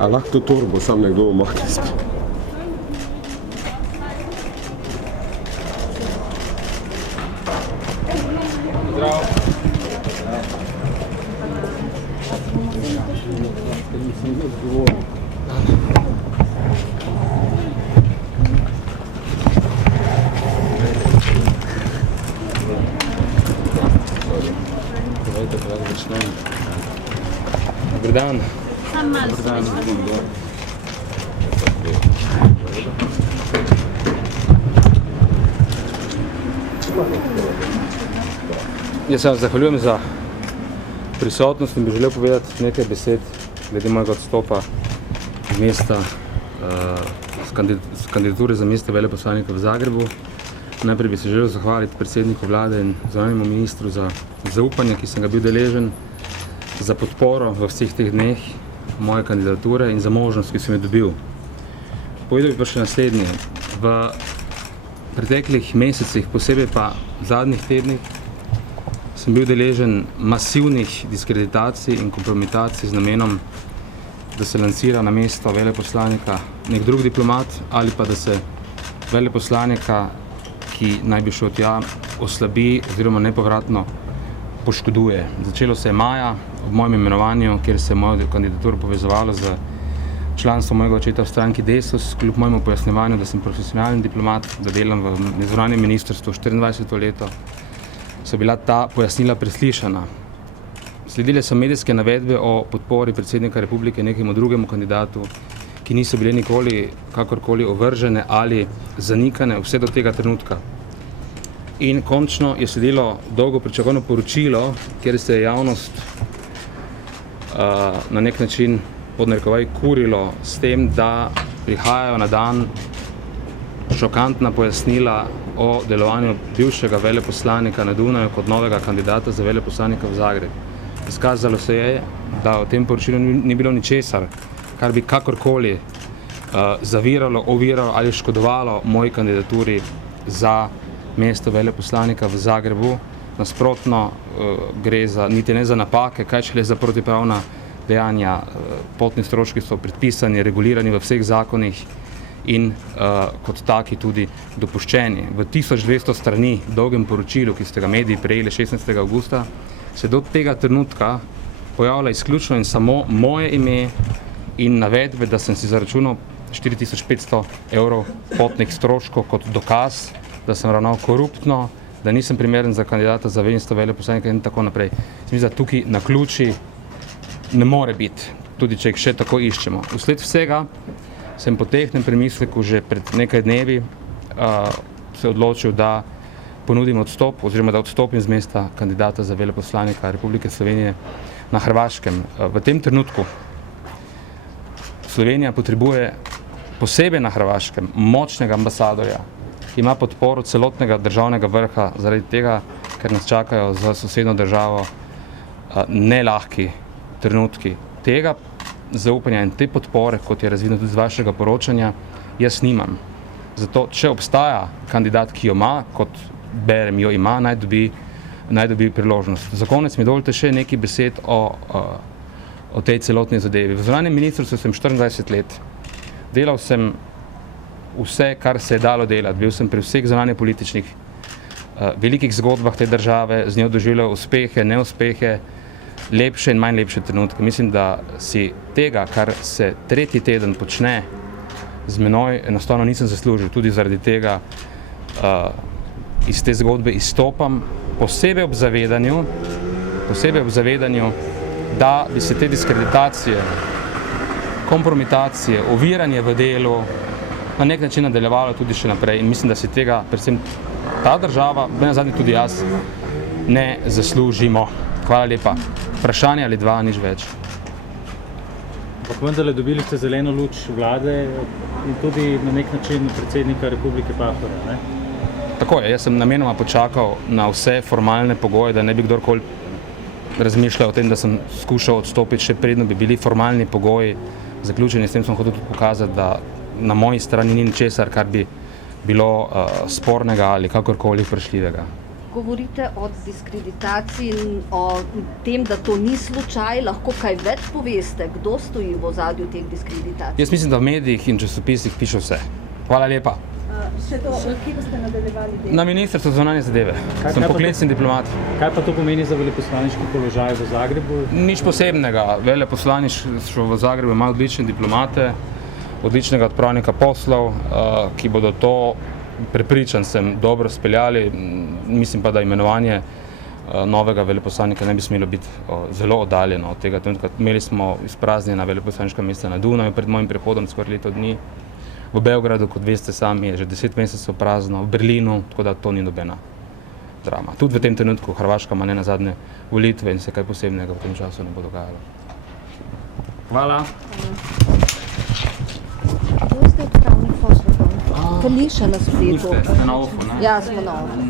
A lahko to torbo sam nekdo umakne spet? Zdravo. Dobar dan. Sam malo Dobar dan. Jaz se vam zahvaljujem za prisotnost in bi želel povedati nekaj besed glede mojega odstopa z mesta, z kandidature za mesto veleposlanika v Zagrebu. Najprej bi se želel zahvaliti predsedniku vlade in zunanjemu ministru za zaupanje, ki sem ga bil deležen, za podporo v vseh teh dneh moje kandidature in za možnost, ki sem jo dobil. Povedal bi pa še naslednje. V preteklih mesecih, posebej pa v zadnjih tednih, sem bil deležen masivnih diskreditacij in kompromitacij z namenom, da se lansira na mesto veleposlanika nek drug diplomat ali pa da se veleposlanika, ki naj bi šel tja, oslabi oziroma nepovratno poškoduje. Začelo se je maja ob mojem imenovanju, kjer se je mojo kandidaturo povezovalo z članstvom mojega očeta v stranki Desus, kljub mojemu pojasnjevanju, da sem profesionalni diplomat, da delam v zunanjem ministrstvu 24. leto, so bila ta pojasnila preslišana. Sledile so medijske navedbe o podpori predsednika republike nekemu drugemu kandidatu, ki niso bile nikoli kakorkoli ovržene ali zanikane vse do tega trenutka. In končno je sledilo dolgo pričakovano poročilo, kjer se je javnost na nek način pod narekovaj kurilo s tem, da prihajajo na dan šokantna pojasnila o delovanju bivšega veleposlanika na Dunaju kot novega kandidata za veleposlanika v Zagreb. Izkazalo se je, da v tem poročilu ni bilo ničesar, kar bi kakorkoli zaviralo, oviralo ali škodovalo moji kandidaturi za mesto veleposlanika v Zagrebu. Nasprotno gre niti ne za napake, kaj šele za protipravna dejanja. Potni stroški so predpisani, regulirani v vseh zakonih in kot taki tudi dopuščeni. V 1200 strani dolgem poročilu, ki ste ga mediji prejeli 16. avgusta, se do tega trenutka pojavlja izključno in samo moje ime in navedbe, da sem si zaračunal 4500 evrov potnih stroškov kot dokaz, da sem ravnal koruptno, da nisem primeren za kandidata za mesto veleposlanika in tako naprej. Mislim, da tukaj naključij ne more biti, tudi če jih še tako iščemo. Vsled vsega sem po tehtnem premisleku že pred nekaj dnevi se odločil, da ponudim odstop oziroma da odstopim z mesta kandidata za veleposlanika Republike Slovenije na Hrvaškem. V tem trenutku Slovenija potrebuje posebej na Hrvaškem močnega ambasadorja, ki ima podporo celotnega državnega vrha, zaradi tega, ker nas čakajo za sosednjo državo nelahki trenutki. Tega zaupanja in te podpore, kot je razvidno tudi z vašega poročanja, jaz nimam. Zato, če obstaja kandidat, ki jo ima, kot berem, jo ima, naj dobi priložnost. Za konec mi dovolite še nekaj besed o tej celotni zadevi. V zunanjem ministrstvu sem 24 let. Delal sem vse, kar se je dalo delati. Bil sem pri vseh zunanjepolitičnih velikih zgodbah te države, z njo doživljal uspehe, neuspehe, lepše in manj lepše trenutke. Mislim, da si tega, kar se tretji teden počne z menoj, enostavno nisem zaslužil. Tudi zaradi tega iz te zgodbe izstopam, posebej ob zavedanju, da bi se te diskreditacije, kompromitacije, oviranje v delu na nek način nadaljevalo tudi še naprej. In mislim, da si tega, predvsem ta država, nenazadnje tudi jaz, ne zaslužimo. Hvala lepa. Vprašanje ali dva, nič več. Ampak vendarle dobili ste zeleno luč vlade in tudi na nek način predsednika Republike Pahorja, ne? Tako je, jaz sem namenoma počakal na vse formalne pogoje, da ne bi kdorkoli razmišljal o tem, da sem skušal odstopiti, še predno bi bili formalni pogoji zaključeni. S tem sem hotel tudi pokazati, da na moji strani ni ničesar, kar bi bilo spornega ali kakorkoli vprašljivega. govorite o diskreditaciji in o tem, da to ni slučaj, lahko kaj več poveste, kdo stoji v ozadju teh diskreditacij? Jaz mislim, da v medijih in časopisih piše vse. Hvala lepa. Še kje boste nadaljevali delo? Na Ministrstvu za zunanje zadeve. Sem poklicni diplomat. Kaj pa to pomeni za veleposlaniški položaj v Zagrebu? Nič posebnega. Veleposlaništvo v Zagrebu ima odlične diplomate, odličnega odpravnika poslov, ki bodo to, prepričan sem, dobro speljali. Mislim pa, da imenovanje novega veleposlanika ne bi smelo biti zelo oddaljeno od tega trenutka. Imeli smo izpraznjena veleposlaniška mesta na Dunaju pred mojim prihodom skoraj leto dni. V Beogradu, kot veste sami, je že 10 mesecev prazno, v Berlinu, tako da to ni nobena drama. Tudi v tem trenutku Hrvaška ima nenazadnje volitve in se kaj posebnega v tem času ne bo dogajalo. Hvala. Kdo ste odpravnik poslov? To ni še na spletu. Na OFU, ne? Ja, smo na OFU.